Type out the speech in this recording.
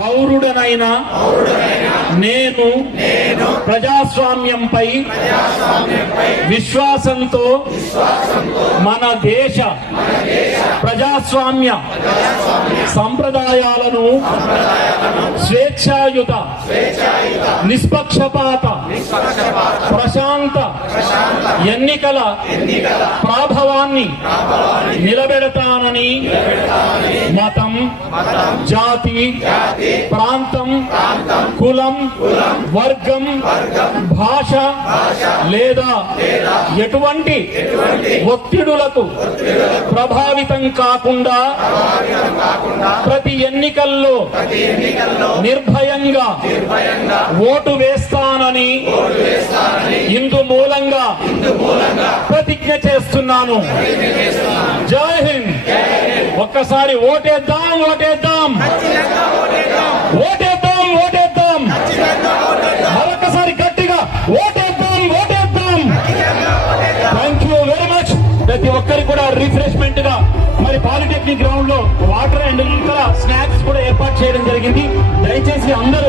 పౌరుడనైనా నేను ప్రజాస్వామ్యంపై విశ్వాసంతో మన దేశ ప్రజాస్వామ్య సంప్రదాయాలను స్వేచ్ఛాయుత నిష్పక్షపాత ప్రశాంత ఎన్నికల ప్రాభవాన్ని నిలబెడతానని మతం, జాతి, ప్రాంతం, కులం, వర్గం, భాష లేదా ఎటువంటి ఒత్తిడులకు ప్రభావితం కాకుండా ప్రతి ఎన్నికల్లో నిర్భయంగా ఓటు వేస్తానని ఇందు మూలంగా ప్రతిజ్ఞ చేస్తున్నాను. జై హింద్. ఒక్కసారి ఓటేద్దాం, ఓటేద్దాం, ఓటేద్దాం, ఓటేద్దాం. మరొకసారి గట్టిగా ఓటేద్దాం, ఓటేద్దాం. Thank you very much. ప్రతి ఒక్కరికి కూడా రిఫ్రెష్మెంట్ గా మరి పాలిటెక్నిక్ గ్రౌండ్ లో వాటర్ అండ్ ఇంకా స్నాక్స్ కూడా ఏర్పాటు చేయడం జరిగింది. దయచేసి అందరూ